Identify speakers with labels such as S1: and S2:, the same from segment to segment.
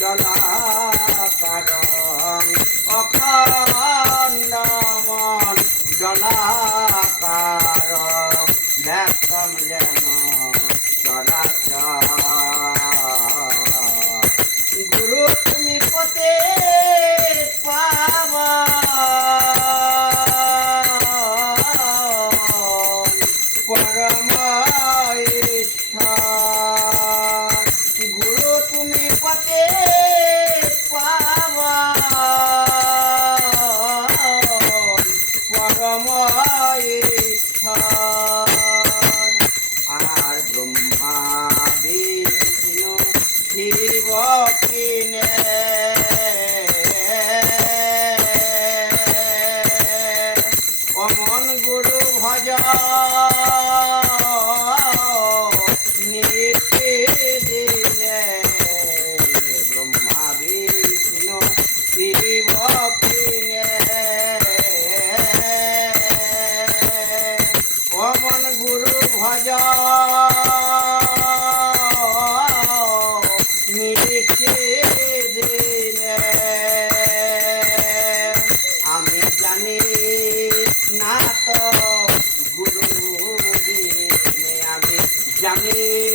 S1: জলা Amen.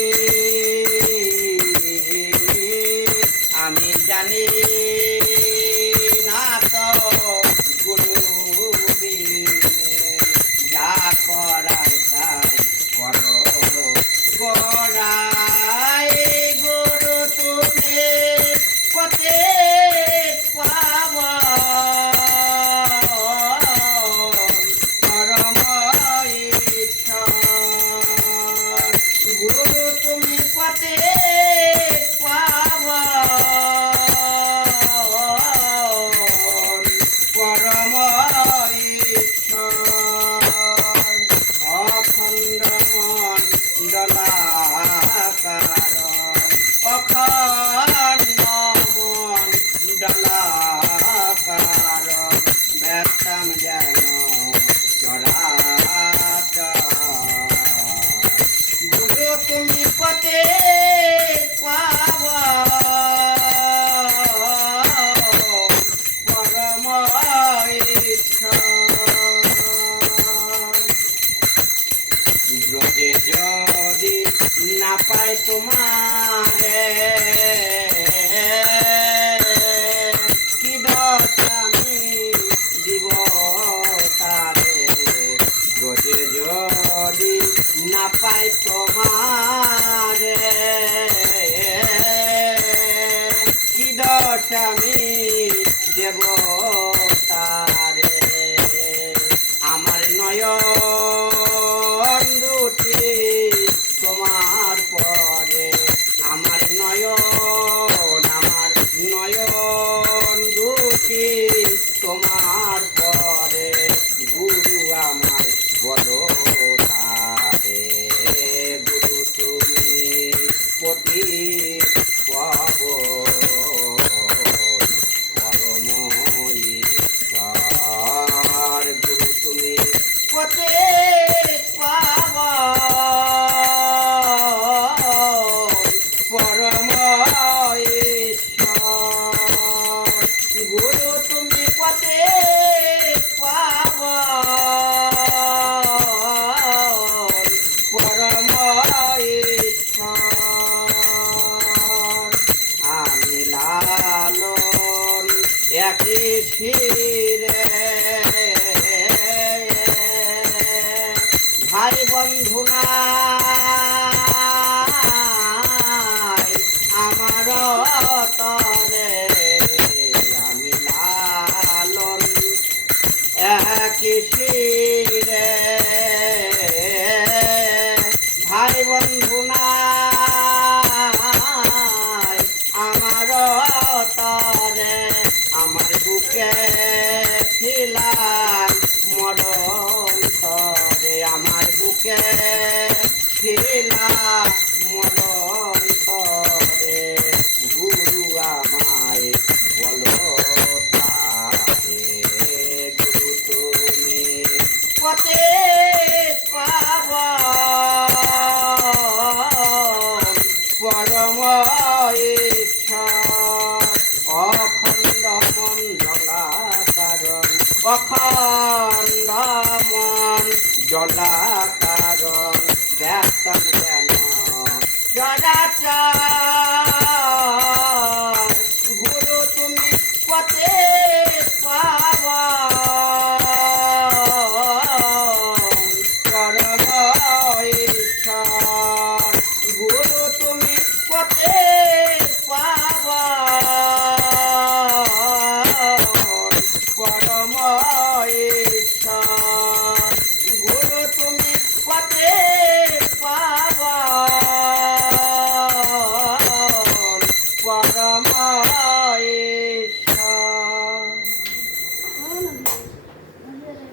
S1: চন্দ্রমন জলাকার। তোমারে। কি দশ আমি দিব তারে? যদি না পাই তোমার রে ভাই বন্ধু নাই আমার তরে, আমার বুকে ছিলাম মরণ তরে, আমার বুকে ছিলাম মরণ অখণ্ড মন জলাকার ব্যতন যেন। চরাচর গুরু তুমি পথে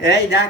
S1: এই দেখ